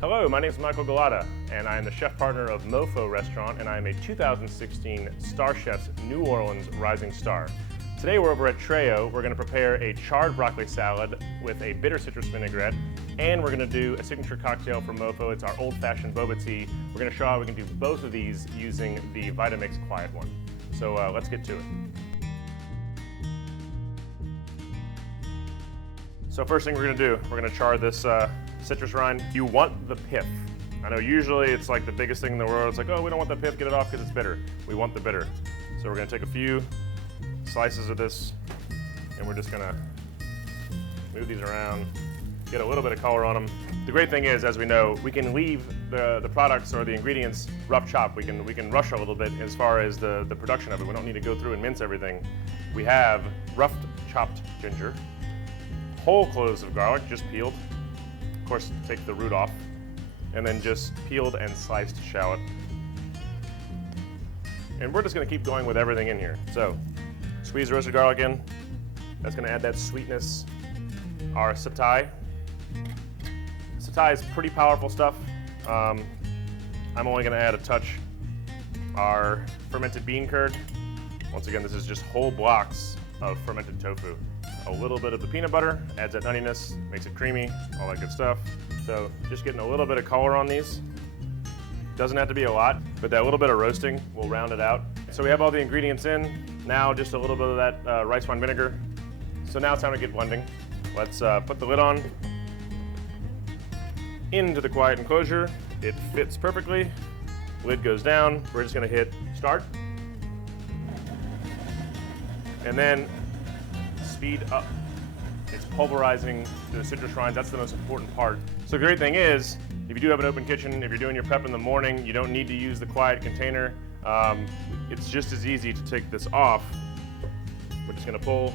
Hello, my name is Michael Gulotta, and I am the chef partner of Mofo Restaurant, and I am a 2016 Star Chef's New Orleans Rising Star. Today we're over at Trejo. We're going to prepare a charred broccoli salad with a bitter citrus vinaigrette, and we're going to do a signature cocktail from Mofo. It's our old-fashioned boba tea. We're going to show how we can do both of these using the Vitamix Quiet One. So let's get to it. So first thing we're going to do, we're going to char this citrus rind. You want the pith. I know usually it's like the biggest thing in the world. It's like, oh, we don't want the pith, get it off because it's bitter. We want the bitter. So we're going to take a few slices of this and we're just going to move these around, get a little bit of color on them. The great thing is, as we know, we can leave the products or the ingredients rough chopped. We can rush a little bit as far as the production of it. We don't need to go through and mince everything. We have rough chopped ginger, whole cloves of garlic, just peeled. Of course, take the root off, and then just peeled and sliced shallot. And we're just gonna keep going with everything in here. So, squeeze roasted garlic in. That's gonna add that sweetness. Our satay. Satay is pretty powerful stuff. I'm only gonna add a touch. Our fermented bean curd. Once again, this is just whole blocks of fermented tofu. A little bit of the peanut butter, adds that nuttiness, makes it creamy, all that good stuff. So just getting a little bit of color on these. Doesn't have to be a lot, but that little bit of roasting will round it out. So we have all the ingredients in. Now just a little bit of that rice wine vinegar. So now it's time to get blending. Let's put the lid on. Into the quiet enclosure. It fits perfectly. Lid goes down. We're just gonna hit start. And then speed up. It's pulverizing the citrus rinds. That's the most important part. So the great thing is, if you do have an open kitchen, if you're doing your prep in the morning, you don't need to use the quiet container. It's just as easy to take this off. We're just gonna pull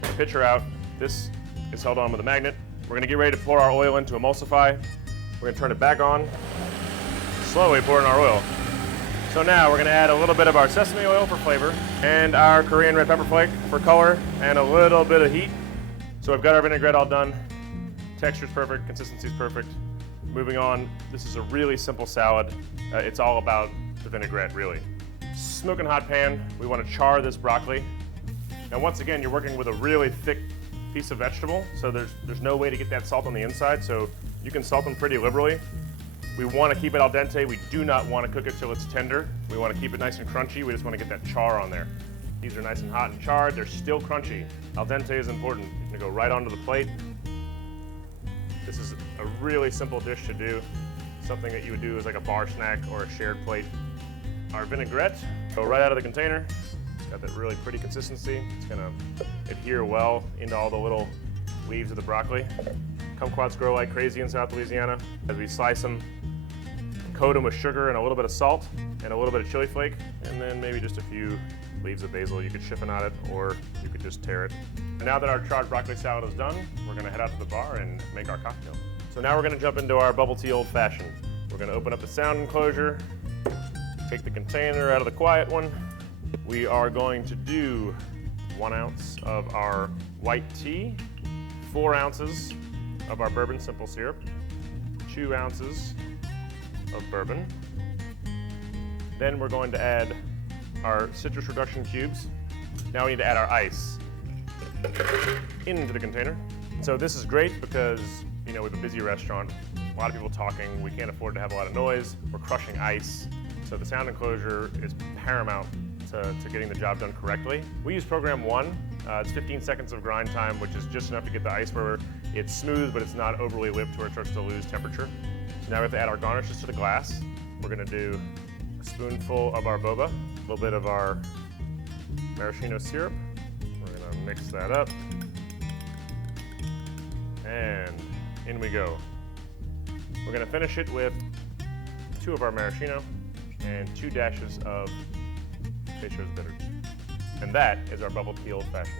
the pitcher out. This is held on with a magnet. We're gonna get ready to pour our oil in to emulsify. We're gonna turn it back on. Slowly pour in our oil. So now we're gonna add a little bit of our sesame oil for flavor and our Korean red pepper flake for color and a little bit of heat. So we've got our vinaigrette all done. Texture's perfect, consistency's perfect. Moving on, this is a really simple salad. It's all about the vinaigrette, really. Smoking hot pan, we wanna char this broccoli. Now once again, you're working with a really thick piece of vegetable, so there's no way to get that salt on the inside, so you can salt them pretty liberally. We want to keep it al dente. We do not want to cook it till it's tender. We want to keep it nice and crunchy. We just want to get that char on there. These are nice and hot and charred. They're still crunchy. Al dente is important. You're going to go right onto the plate. This is a really simple dish to do. Something that you would do as like a bar snack or a shared plate. Our vinaigrette, go right out of the container. It's got that really pretty consistency. It's going to adhere well into all the little leaves of the broccoli. Kumquats grow like crazy in South Louisiana. As we slice them, coat them with sugar and a little bit of salt and a little bit of chili flake, and then maybe just a few leaves of basil. You could chiffonade it or you could just tear it. And now that our charred broccoli salad is done, we're gonna head out to the bar and make our cocktail. So now we're gonna jump into our bubble tea old fashioned. We're gonna open up the sound enclosure, take the container out of the quiet one. We are going to do 1 ounce of our white tea, 4 ounces of our bourbon simple syrup, 2 ounces of bourbon. Then we're going to add our citrus reduction cubes. Now we need to add our ice into the container. So this is great because, you know, we have a busy restaurant, a lot of people talking, we can't afford to have a lot of noise, we're crushing ice. So the sound enclosure is paramount to getting the job done correctly. We use program 1. It's 15 seconds of grind time, which is just enough to get the ice where it's smooth, but it's not overly lipped where it starts to lose temperature. So now we have to add our garnishes to the glass. We're gonna do a spoonful of our boba, a little bit of our maraschino syrup. We're gonna mix that up. And in we go. We're gonna finish it with 2 of our maraschino and 2 dashes of Trejo's bitters. And that is our bubble tea old fashioned.